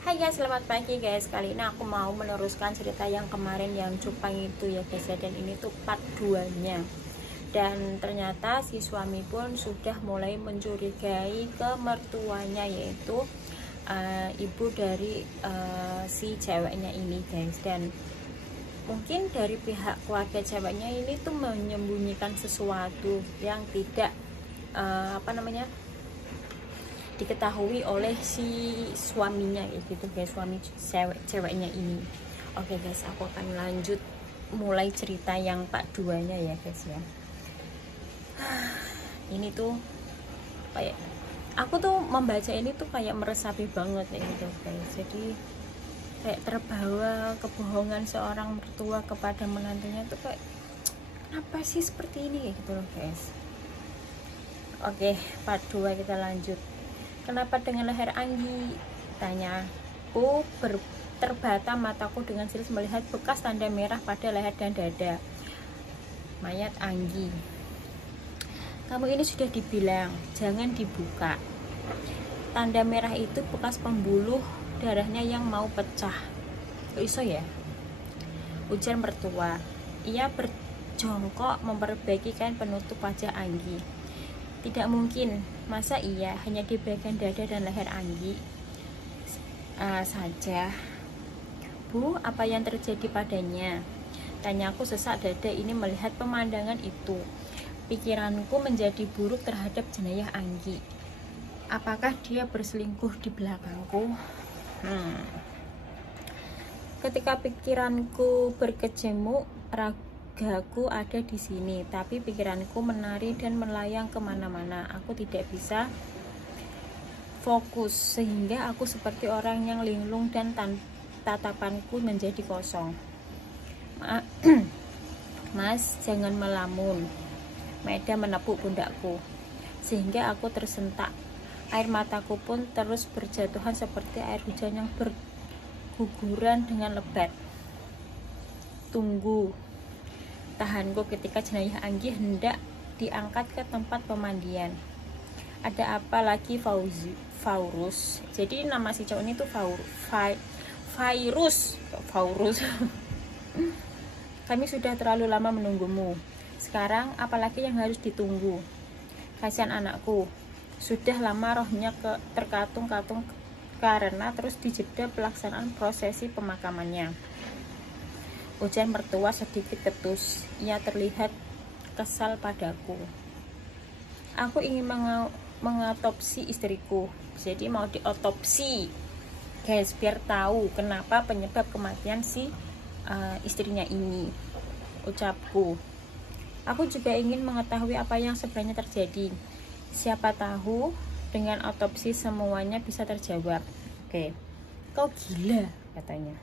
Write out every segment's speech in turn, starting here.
Hai guys, selamat pagi guys. Kali ini aku mau meneruskan cerita yang kemarin yang cupang itu ya guys ya. Dan ini tuh part 2 nya. Dan ternyata si suami pun sudah mulai mencurigai ke mertuanya, yaitu ibu dari si ceweknya ini guys. Dan mungkin dari pihak keluarga ceweknya ini tuh menyembunyikan sesuatu yang tidak diketahui oleh si suaminya gitu guys, suami ceweknya ini. Oke guys, aku akan lanjut mulai cerita yang part 2 nya ya guys ya. Ini tuh kayak aku tuh membaca ini tuh kayak meresapi banget ya gitu guys. Jadi kayak terbawa kebohongan seorang mertua kepada menantunya tuh kayak kenapa sih seperti ini gitu loh guys. Oke, part 2 kita lanjut. Kenapa dengan leher Anggi? Tanyaku. Terbata mataku dengan serius melihat bekas tanda merah pada leher dan dada mayat Anggi. Kamu ini sudah dibilang jangan dibuka. Tanda merah itu bekas pembuluh darahnya yang mau pecah. Kok iso ya? Ujar mertua. Ia berjongkok memperbaiki kain penutup wajah Anggi. Tidak mungkin, masa iya hanya di bagian dada dan leher Anggi saja. Bu, apa yang terjadi padanya? Tanyaku sesak dada ini melihat pemandangan itu. Pikiranku menjadi buruk terhadap jenayah Anggi. Apakah dia berselingkuh di belakangku? Ketika pikiranku berkecamuk, ragaku ada di sini, tapi pikiranku menari dan melayang kemana-mana. Aku tidak bisa fokus, sehingga aku seperti orang yang linglung dan tatapanku menjadi kosong. Mas, jangan melamun. Meda menepuk pundakku, sehingga aku tersentak. Air mataku pun terus berjatuhan seperti air hujan yang berguguran dengan lebat. Tunggu, tahanku ketika jenayah Anggi hendak diangkat ke tempat pemandian. Ada apa lagi Faurus? Jadi nama si cowok ini tuh Faurus. Kami sudah terlalu lama menunggumu. Sekarang apalagi yang harus ditunggu? Kasihan anakku. Sudah lama rohnya terkatung-katung karena terus dijeda pelaksanaan prosesi pemakamannya. Ujar mertua sedikit ketus. Ia terlihat kesal padaku. Aku ingin mengatopsi istriku. Jadi mau diotopsi guys, biar tahu kenapa penyebab kematian si istrinya ini. Ucapku. Aku juga ingin mengetahui apa yang sebenarnya terjadi. Siapa tahu dengan otopsi semuanya bisa terjawab. Oke. Kau gila, katanya.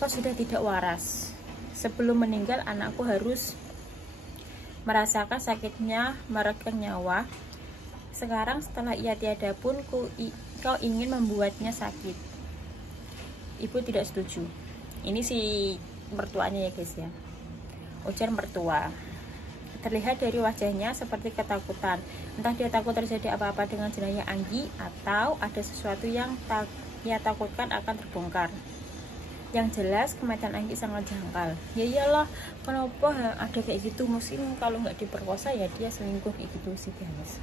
Kau sudah tidak waras. Sebelum meninggal anakku harus merasakan sakitnya meregang nyawa. Sekarang setelah ia tiada pun kau ingin membuatnya sakit. Ibu tidak setuju. Ini si mertuanya ya guys ya. Ujar mertua. Terlihat dari wajahnya seperti ketakutan. Entah dia takut terjadi apa-apa dengan jenayah Anggi atau ada sesuatu yang ia takutkan akan terbongkar. Yang jelas kematian Anggi sangat jangkal. Ya iyalah, kenapa ada kayak gitu? Mungkin kalau nggak diperkosa ya dia selingkuh kayak gitu sih guys.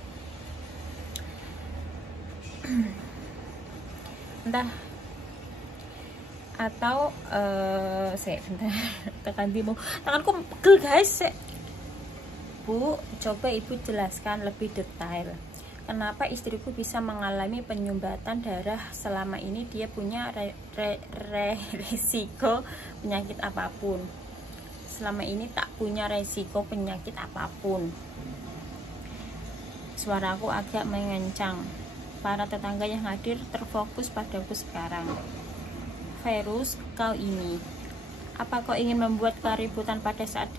Entah atau saya bentar tekan timu tanganku pegel guys. Bu, coba ibu jelaskan lebih detail. Kenapa istriku bisa mengalami penyumbatan darah selama ini dia punya resiko penyakit apapun. Selama ini tak punya resiko penyakit apapun. Suaraku agak mengencang. Para tetangga yang hadir terfokus padaku sekarang. Virus, kau ini. Apa kau ingin membuat keributan pada saat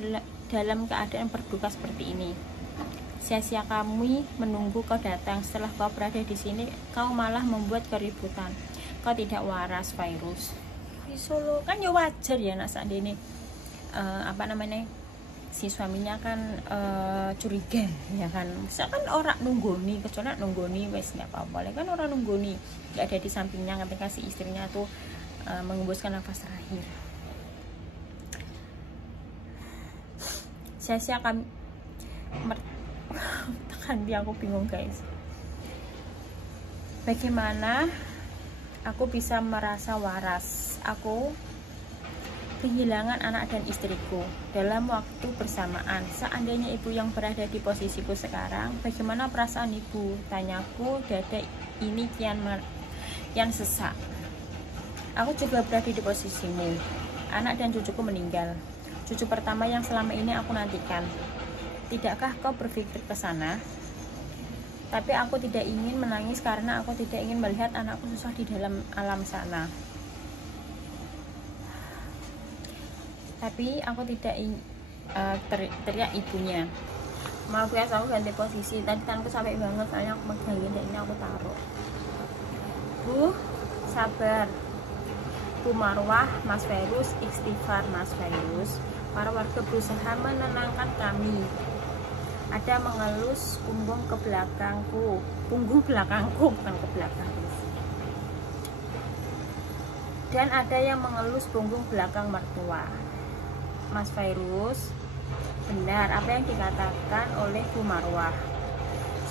dalam keadaan berduka seperti ini? Sia-sia kami menunggu kau datang. Setelah kau berada di sini, kau malah membuat keributan. Kau tidak waras, Virus. Solo kan ya wajar ya nak saat ini si suaminya kan curiga ya kan, misalkan orang nunggoni, kecuali nunggoni wes nggak apa-apa kan, orang nunggoni nggak ada di sampingnya ketika si istrinya tuh mengembuskan nafas terakhir. Sia-sia kami tekan dia, aku bingung guys, bagaimana aku bisa merasa waras. Aku kehilangan anak dan istriku dalam waktu bersamaan. Seandainya ibu yang berada di posisiku sekarang, bagaimana perasaan ibu? Tanyaku, dada ini kian sesak. Aku juga berada di posisimu. Anak dan cucuku meninggal. Cucu pertama yang selama ini aku nantikan. Tidakkah kau berpikir ke sana? Tapi aku tidak ingin menangis karena aku tidak ingin melihat anakku susah di dalam alam sana. Tapi aku tidak teriak ibunya. Maaf guys, aku ganti posisi. Tadi tanganku sampai banget, soalnya aku megangin dan ini aku taruh. Bu, sabar. Bu Marwah, Mas Ferus, istighfar Mas Ferus. Para warga berusaha menenangkan kami. Ada mengelus punggung belakangku, bukan ke belakang. Dan ada yang mengelus punggung belakang mertua. Mas Fairuz, benar apa yang dikatakan oleh Bu Marwah.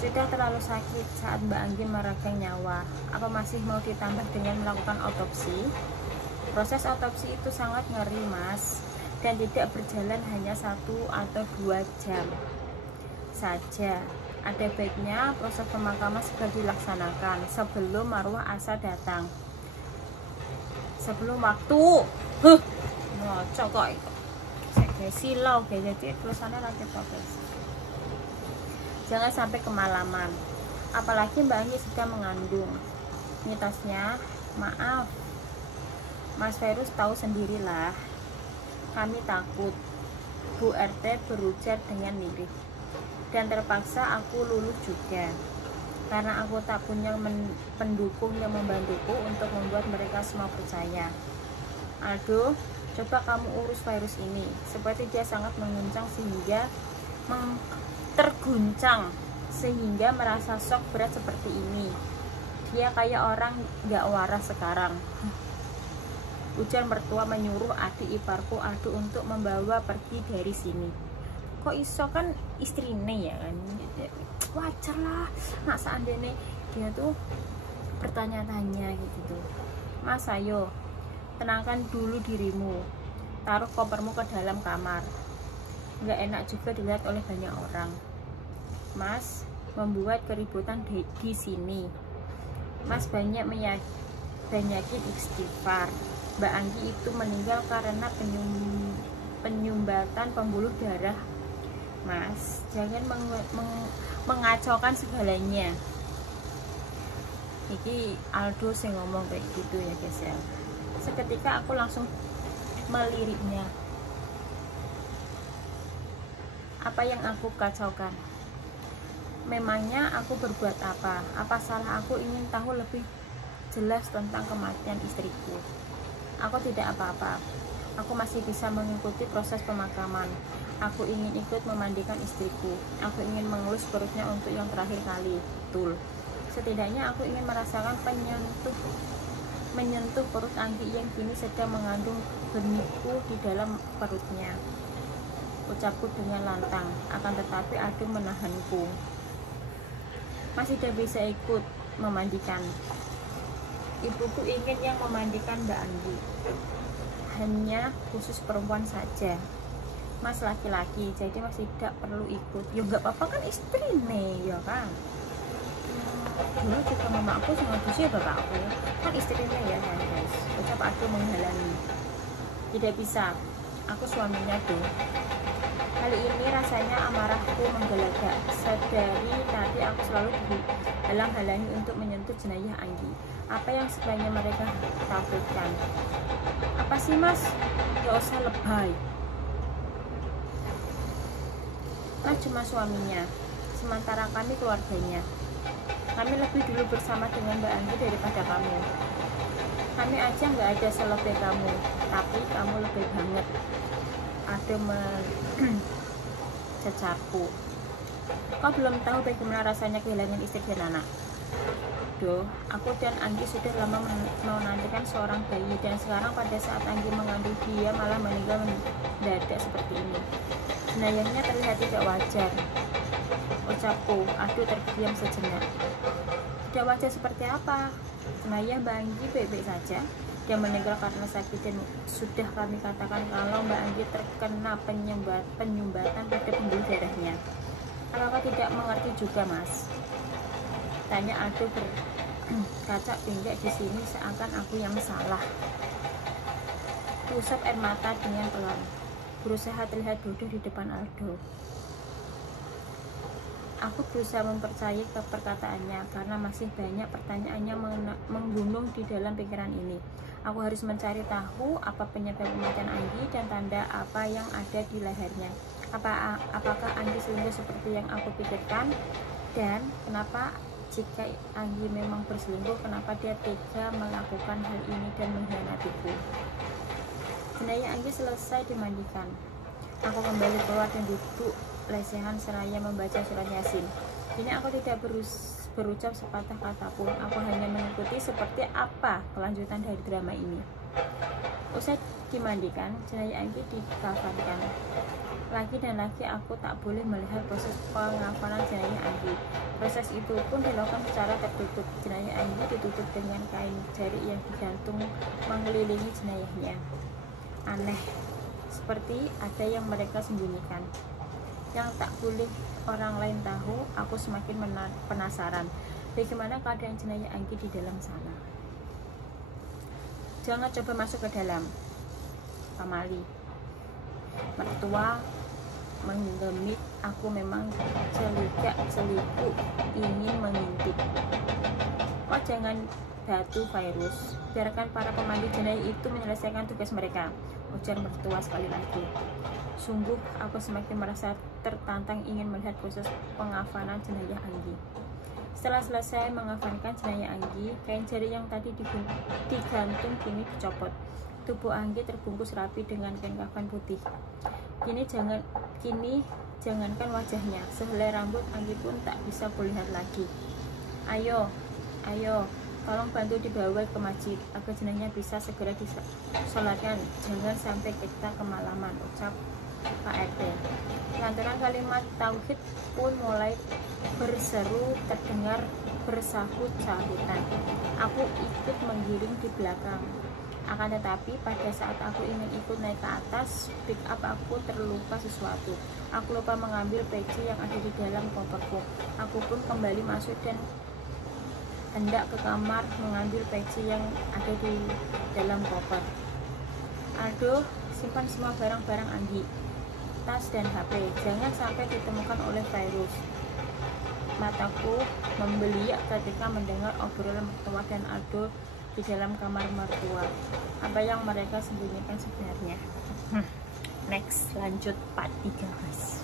Sudah terlalu sakit saat Mbak Anggi meregang nyawa. Apa masih mau ditambah dengan melakukan otopsi? Proses otopsi itu sangat ngeri Mas, dan tidak berjalan hanya 1 atau 2 jam saja. Ada baiknya proses pemakaman segera dilaksanakan sebelum Marwah Asa datang. Sebelum waktu. Ngocok kok itu. Silau guys, jadi tulisannya rakyat guys. Jangan sampai kemalaman, apalagi Mbak Anggi sedang mengandung. Mitosnya, maaf Mas Ferus tahu sendirilah, kami takut. Bu RT berujar dengan lirih. Dan terpaksa aku luluh juga, karena aku tak punya pendukung yang membantuku untuk membuat mereka semua percaya. Aldo, coba kamu urus virus ini. Seperti dia sangat terguncang sehingga merasa shock berat seperti ini. Dia kayak orang gak waras sekarang. Ujar mertua menyuruh adik iparku Aldo untuk membawa pergi dari sini. Kok iso, kan istrinya ya kan, wajar lah. Nah seandainya dia tuh bertanya-tanya gitu, Mas ayo tenangkan dulu dirimu, taruh kopermu ke dalam kamar. Nggak enak juga dilihat oleh banyak orang. Mas membuat keributan di sini. Mas banyakin istighfar. Mbak Anggi itu meninggal karena penyumbatan pembuluh darah. Mas jangan mengacaukan segalanya. Iki Aldo sih ngomong kayak gitu ya guys ya. Seketika aku langsung meliriknya. Apa yang aku kacaukan? Memangnya aku berbuat apa? Apa salah aku ingin tahu lebih jelas tentang kematian istriku? Aku tidak apa-apa. Aku masih bisa mengikuti proses pemakaman. Aku ingin ikut memandikan istriku. Aku ingin mengelus perutnya untuk yang terakhir kali. Betul. Setidaknya aku ingin merasakan menyentuh perut Anggi yang kini sedang mengandung benihku di dalam perutnya. Ucapku dengan lantang. Akan tetapi Aldo menahanku. Masih tidak bisa ikut memandikan. Ibuku ingin yang memandikan Mbak Anggi. Hanya khusus perempuan saja. Mas laki-laki, jadi Mas tidak perlu ikut. Ya nggak apa-apa kan, istri nih ya kan. Dulu juga mamaku sama Busi ya bapakku kan istrinya ya kan guys. Ucap aku menghalangi. Tidak bisa, aku suaminya tuh. Kali ini rasanya amarahku menggelagak. Sadari tadi aku selalu dihalang-halangi untuk menyentuh jenayah Anggi. Apa yang sebenarnya mereka takutkan? Apa sih Mas? Gak usah lebay. Mas cuma suaminya, sementara kami keluarganya. Kami lebih dulu bersama dengan Mbak Anggi daripada kamu. Kami aja nggak ada selebih kamu, tapi kamu lebih banget. Ada cacarku. Kau belum tahu bagaimana rasanya kehilangan istri dan anak. Do, aku dan Anggi sudah lama menantikan seorang bayi, dan sekarang pada saat Anggi mengandung dia malah meninggal mendadak seperti ini. Jenayahnya terlihat tidak wajar, ucapku. Aduh, terdiam sejenak. Tidak wajar seperti apa? Jenayah Mbak Anggi baik-baik saja. Dia meninggal karena sakit, dan sudah kami katakan kalau Mbak Anggi terkena penyumbatan pada pembuluh darahnya. Apakah tidak mengerti juga, Mas? Tanya Aldo berkaca pinggak di sini seakan aku yang salah. Usap air mata dengan pelan, berusaha terlihat bodoh di depan Aldo. Aku berusaha mempercayai perkataannya karena masih banyak pertanyaannya menggunung di dalam pikiran ini. Aku harus mencari tahu apa penyebab kematian Anggi dan tanda apa yang ada di lehernya. Apakah Anggi selingkuh seperti yang aku pikirkan? Dan kenapa jika Anggi memang berselingkuh, kenapa dia tega melakukan hal ini dan mengkhianatiku? Jenayah Anggi selesai dimandikan. Aku kembali keluar dan duduk lesehan seraya membaca surat Yasin. Kini aku tidak berucap sepatah kata pun. Aku hanya mengikuti seperti apa kelanjutan dari drama ini. Usai dimandikan, jenayah Anggi dikafankan. Lagi dan lagi aku tak boleh melihat proses pengafanan jenayah Anggi. Proses itu pun dilakukan secara tertutup. Jenayah Anggi ditutup dengan kain jari yang digantung mengelilingi jenayahnya. Aneh, seperti ada yang mereka sembunyikan. Yang tak boleh orang lain tahu. Aku semakin penasaran bagaimana keadaan jenayah Anggi di dalam sana. Jangan coba masuk ke dalam, Pamali. Mertua menggemit. Aku memang celikuk ingin mengintip. Oh, jangan batu, Virus. Biarkan para pemandu jenayah itu menyelesaikan tugas mereka, ujar mertua sekali lagi. Sungguh aku semakin merasa tertantang ingin melihat proses pengafanan jenayah Anggi. Setelah selesai mengafankan jenayah Anggi, kain jari yang tadi digantung kini dicopot. Tubuh Anggi terbungkus rapi dengan kain kafan putih. Kini jangankan wajahnya, sehelai rambut Anggi pun tak bisa kulihat lagi. Ayo, tolong bantu dibawa ke masjid agar jenazahnya bisa segera disolatkan. Jangan sampai kita kemalaman, ucap Pak RT. Lantunan kalimat tauhid pun mulai berseru terdengar bersahut-sahutan. Aku ikut menggiring di belakang. Akan tetapi pada saat aku ingin ikut naik ke atas pick up, aku terlupa sesuatu. Aku lupa mengambil peci yang ada di dalam koperku. Aku pun kembali masuk dan hendak ke kamar mengambil peci yang ada di dalam koper. Aldo, simpan semua barang-barang Anggi, tas dan HP. Jangan sampai ditemukan oleh Virus. Mataku membeliak ketika mendengar obrolan mertua dan Aldo di dalam kamar mertua. Apa yang mereka sembunyikan sebenarnya? Next, lanjut part 3, guys.